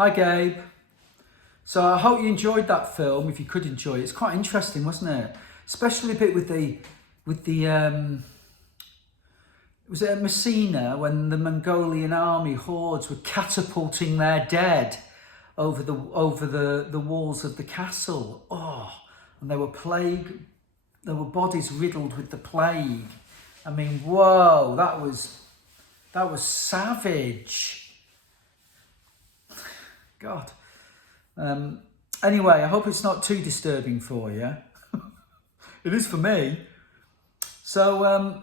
Hi Gabe. So I hope you enjoyed that film. If you could enjoy it, it's quite interesting, wasn't it? Especially a bit with the was it at Messina when the Mongolian army hordes were catapulting their dead over the walls of the castle. Oh, and there were bodies riddled with the plague. I mean, whoa, that was savage. God. Anyway, I hope it's not too disturbing for you. It is for me. So,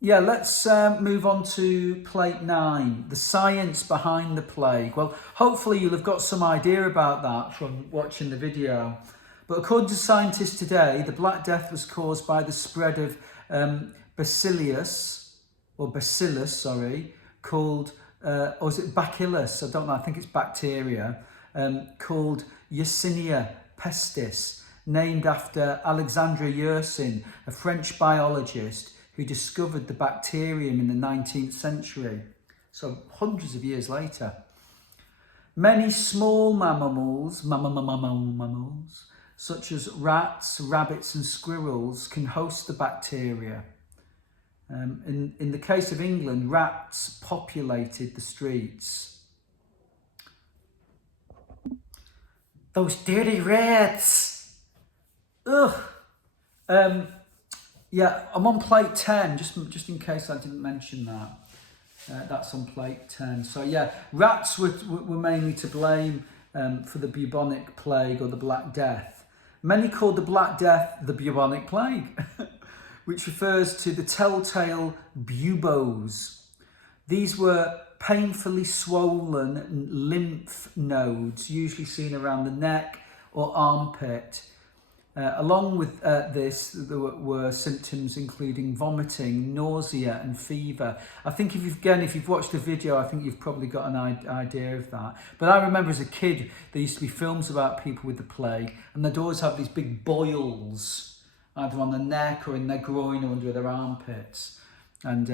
yeah, let's move on to plate 9, the science behind the plague. Well, hopefully you'll have got some idea about that from watching the video. But according to scientists today, the Black Death was caused by the spread of bacillus, called, or is it bacillus? I don't know, I think it's bacteria, called Yersinia pestis, named after Alexandre Yersin, a French biologist who discovered the bacterium in the 19th century, so hundreds of years later. Many small mammals, such as rats, rabbits and squirrels, can host the bacteria. In the case of England, rats populated the streets. Those dirty rats! Ugh! Yeah, I'm on plate 10, just in case I didn't mention that. That's on plate 10. So yeah, rats were mainly to blame for the bubonic plague or the Black Death. Many called the Black Death the bubonic plague, which refers to the telltale buboes. These were painfully swollen lymph nodes, usually seen around the neck or armpit. Along with this, there were symptoms including vomiting, nausea and fever. I think if you've watched the video, I think you've probably got an idea of that. But I remember as a kid, there used to be films about people with the plague, and they'd always have these big boils, either on the neck or in their groin or under their armpits. And,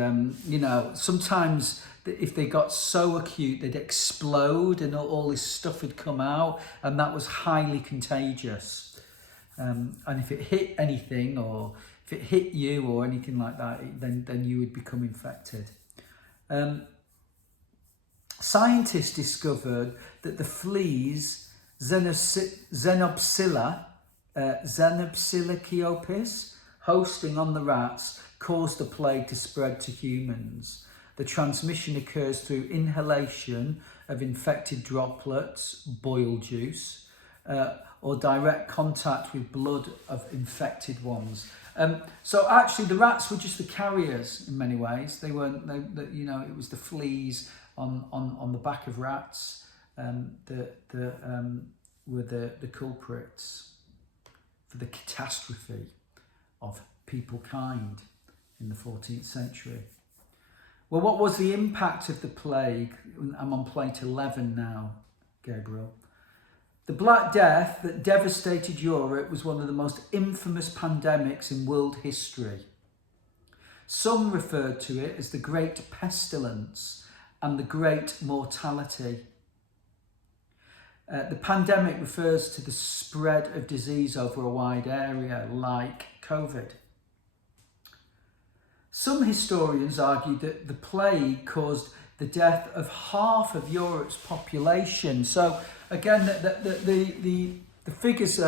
sometimes if they got so acute, they'd explode and all this stuff would come out, and that was highly contagious. And if it hit anything, or if it hit you or anything like that, then you would become infected. Scientists discovered that the fleas Xenopsilla Xenopsilochiopis hosting on the rats caused the plague to spread to humans. The transmission occurs through inhalation of infected droplets, boil juice, or direct contact with blood of infected ones. So actually the rats were just the carriers in many ways. They weren't, it was the fleas on the back of rats that were the culprits for the catastrophe of peoplekind in the 14th century. Well, what was the impact of the plague? I'm on plate 11 now, Gabriel. The Black Death that devastated Europe was one of the most infamous pandemics in world history. Some referred to it as the Great Pestilence and the Great Mortality. The pandemic refers to the spread of disease over a wide area, like COVID. Some historians argue that the plague caused the death of half of Europe's population. So again, the figures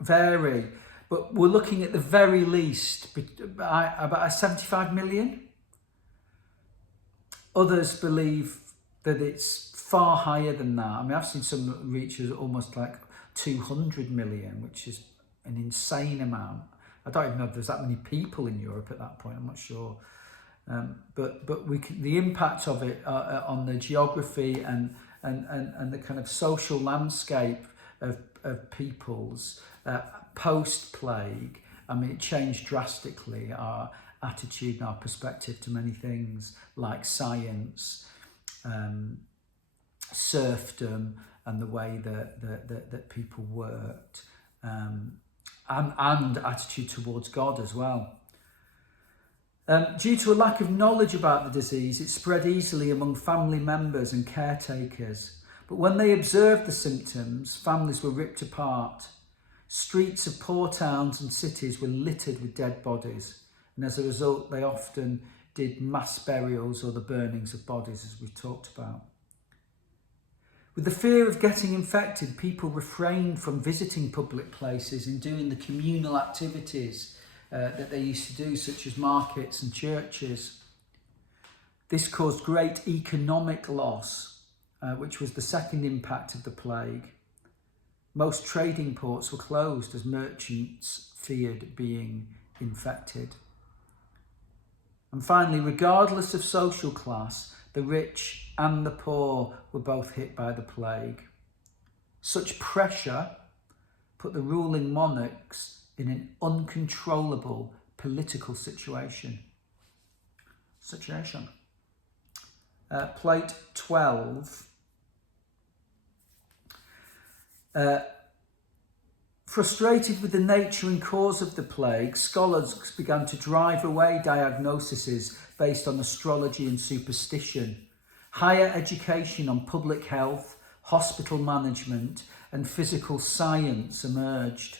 vary, but we're looking at the very least about 75 million. Others believe that it's far higher than that. I mean, I've seen some reach as almost like 200 million, which is an insane amount. I don't even know if there's that many people in Europe at that point. I'm not sure. But the impact of it on the geography and the kind of social landscape of peoples post-plague, I mean, it changed drastically our attitude and our perspective to many things like science, serfdom, and the way that people worked, and attitude towards God as well. Due to a lack of knowledge about the disease, it spread easily among family members and caretakers. But when they observed the symptoms, families were ripped apart. Streets of poor towns and cities were littered with dead bodies. And as a result, they often did mass burials or the burnings of bodies, as we've talked about. With the fear of getting infected, people refrained from visiting public places and doing the communal activities that they used to do, such as markets and churches. This caused great economic loss, which was the second impact of the plague. Most trading ports were closed as merchants feared being infected. And finally, regardless of social class, the rich and the poor were both hit by the plague. Such pressure put the ruling monarchs in an uncontrollable political situation. Plate 12. Frustrated with the nature and cause of the plague, scholars began to drive away diagnoses based on astrology and superstition. Higher education on public health, hospital management, and physical science emerged.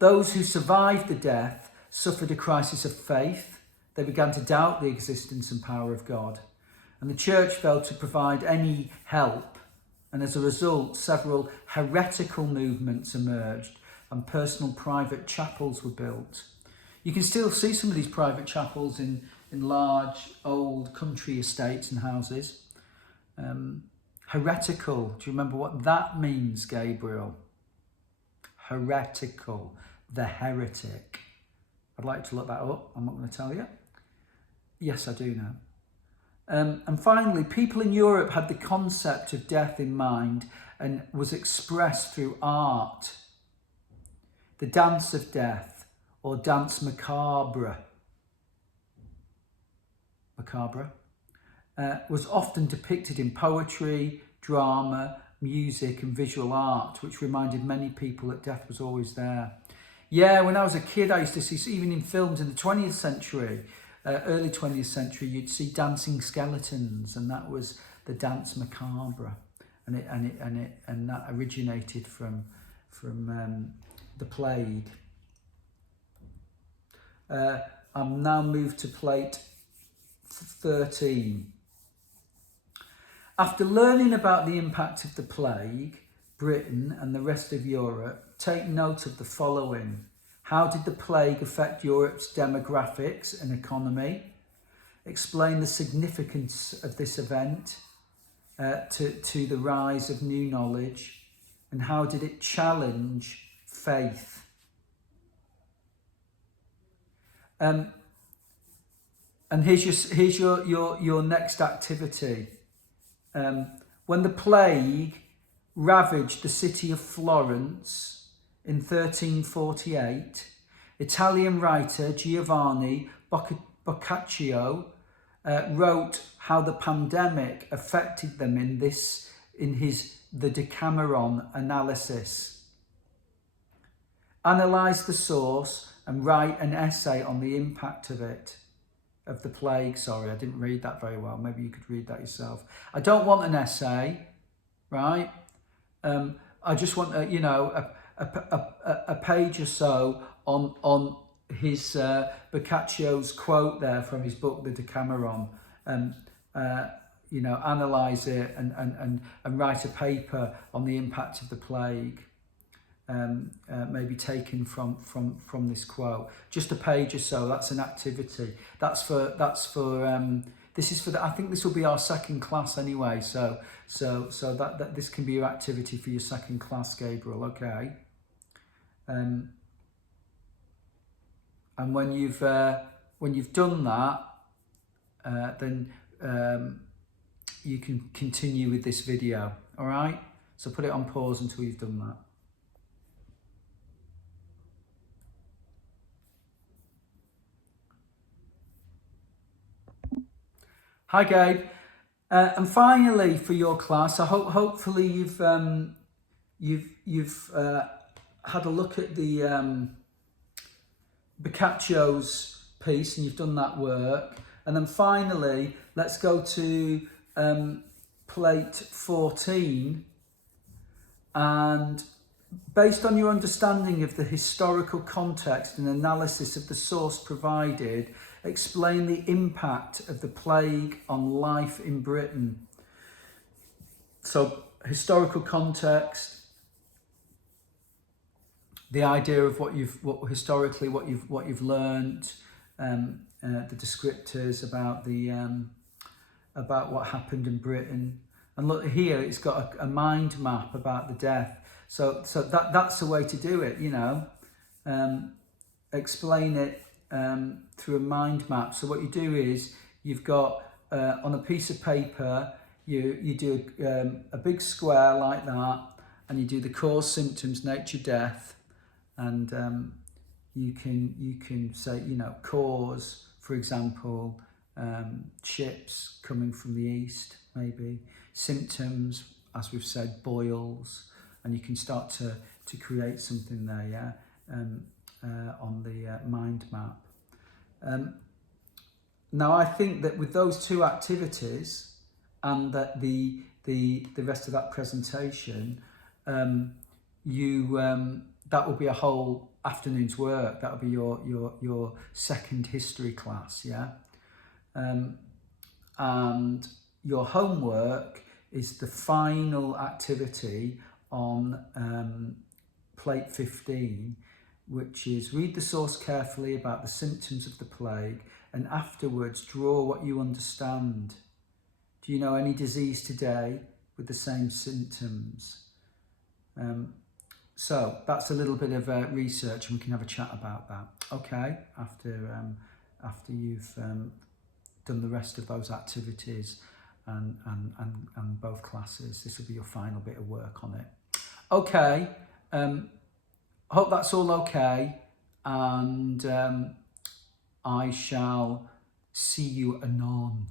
Those who survived the death suffered a crisis of faith. They began to doubt the existence and power of God, and the church failed to provide any help. And as a result, several heretical movements emerged and personal private chapels were built. You can still see some of these private chapels in large old country estates and houses. Heretical, do you remember what that means, Gabriel? Heretical, the heretic. I'd like to look that up, I'm not going to tell you. Yes, I do know. And finally, people in Europe had the concept of death in mind and was expressed through art. The dance of death, or dance macabre, was often depicted in poetry, drama, music and visual art, which reminded many people that death was always there. Yeah, when I was a kid, I used to see, even in films in the 20th century, early 20th century, you'd see dancing skeletons, and that was the dance macabre, and that originated from the plague. I'm now moved to plate 13. After learning about the impact of the plague, Britain and the rest of Europe take note of the following. How did the plague affect Europe's demographics and economy? Explain the significance of this event to the rise of new knowledge, and how did it challenge faith? And here's your next activity. When the plague ravaged the city of Florence in 1348, Italian writer Giovanni Boccaccio wrote how the pandemic affected them in his The Decameron analysis. Analyse the source and write an essay on the impact of the plague. Sorry, I didn't read that very well. Maybe you could read that yourself. I don't want an essay, right? I just want a page or so on his Boccaccio's quote there from his book The Decameron. Analyse it and write a paper on the impact of the plague. Maybe taken from this quote. Just a page or so. That's an activity. This is for I think this will be our second class anyway. So that this can be your activity for your second class, Gabriel. Okay. And when you've done that, then you can continue with this video. All right. So put it on pause until you've done that. Hi, Gabe. And finally, for your class, I hopefully you've had a look at the Boccaccio's piece and you've done that work. And then finally, let's go to plate 14, and based on your understanding of the historical context and analysis of the source provided, explain the impact of the plague on life in Britain. So, historical context, the idea of what you've learned, the descriptors about what happened in Britain, and look here, it's got a mind map about the death. So that's the way to do it, you know. Explain it through a mind map. So what you do is you've got on a piece of paper, you do a big square like that, and you do the cause, symptoms, nature, death, and you can say, you know, cause, for example, ships coming from the east, maybe. Symptoms, as we've said, boils, and you can start to create something there, yeah, on the mind map. Now, I think that with those two activities and that the rest of that presentation, that will be a whole afternoon's work. That will be your second history class, yeah. And your homework is the final activity on plate 15, which is read the source carefully about the symptoms of the plague, and afterwards draw what you understand. Do you know any disease today with the same symptoms? So that's a little bit of research, and we can have a chat about that. Okay, after you've done the rest of those activities and both classes, this will be your final bit of work on it. Okay, hope that's all okay, and I shall see you anon.